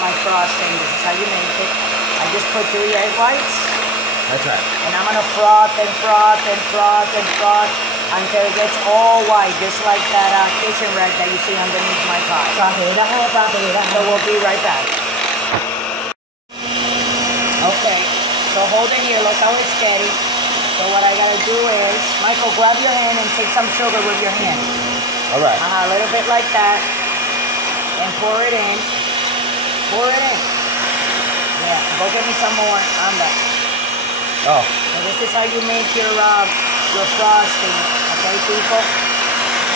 my frosting. This is how you make it. I just put 3 egg whites. That's right. And I'm gonna froth and froth and froth and froth until it gets all white, just like that kitchen rag that you see underneath my pot. So we'll be right back. Okay, so hold it here. Look how it's steady. So what I gotta do is, Michael, grab your hand and take some sugar with your hand. All right. A little bit like that. And pour it in. Pour it in. Yeah, go get me some more on that. Oh. So this is how you make your frosting, okay, people?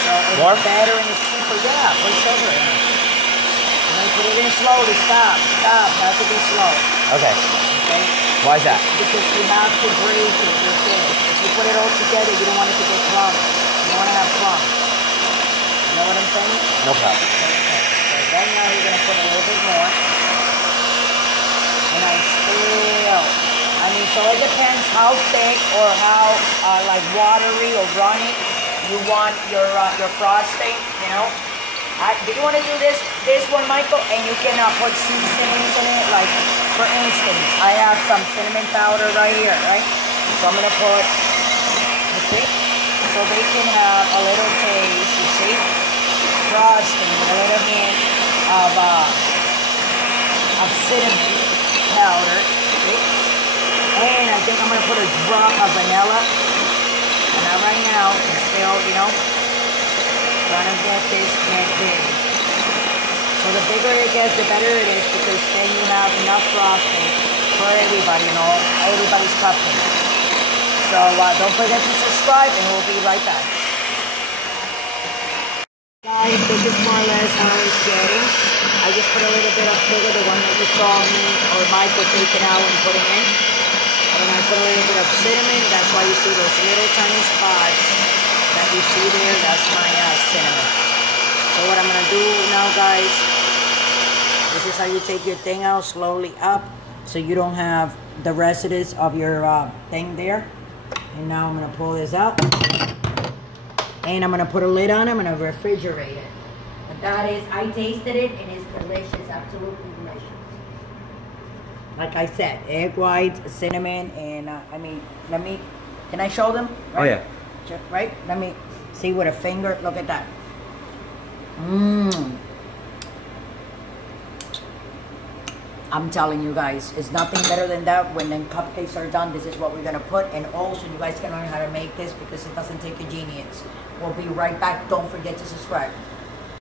So it's better and it's cheaper. Yeah, put sugar in it. And then put it in slowly. Stop. Have to be slow. Okay. Okay. Why is that? Because you have to break it with this. If you put it all together, you don't want it to get crumbs. You don't want to have crumbs. You know what I'm saying? No problem. Okay. So then now you're going to put a little bit more. And I mean, so it depends how thick or how like watery or runny you want your frosting, you know. Do you want to do this one, Michael? And you can put seasonings in it. Like, for instance, I have some cinnamon powder right here, right? So I'm going to put, you see? So they can have a little taste, you see? Frosting with a little hint of cinnamon powder, see? And I think I'm going to put a drop of vanilla. And now right now, it's still, you know, trying to get this get big. So the bigger it gets, the better it is, because then you have enough frosting for everybody, you know, everybody's cupcake. So don't forget to subscribe, and we'll be right back. Guys, this is more or less how it's getting. I just put a little bit of sugar, the one that you saw me or Michael taking out and putting in. And I put a little bit of cinnamon. That's why you see those little tiny spots that you see there. That's my cinnamon. So what I'm going to do now, guys, this is how you take your thing out slowly up so you don't have the residues of your thing there. And now I'm going to pull this out. And I'm going to put a lid on it. I'm going to refrigerate it. But that is, I tasted it and it's delicious, absolutely delicious. Like I said, egg whites, cinnamon, and can I show them? Right? Oh yeah. Right? Let me see with a finger. Look at that. Mmm. I'm telling you guys, it's nothing better than that. When the cupcakes are done, this is what we're gonna put. And also, you guys can learn how to make this because it doesn't take a genius. We'll be right back. Don't forget to subscribe.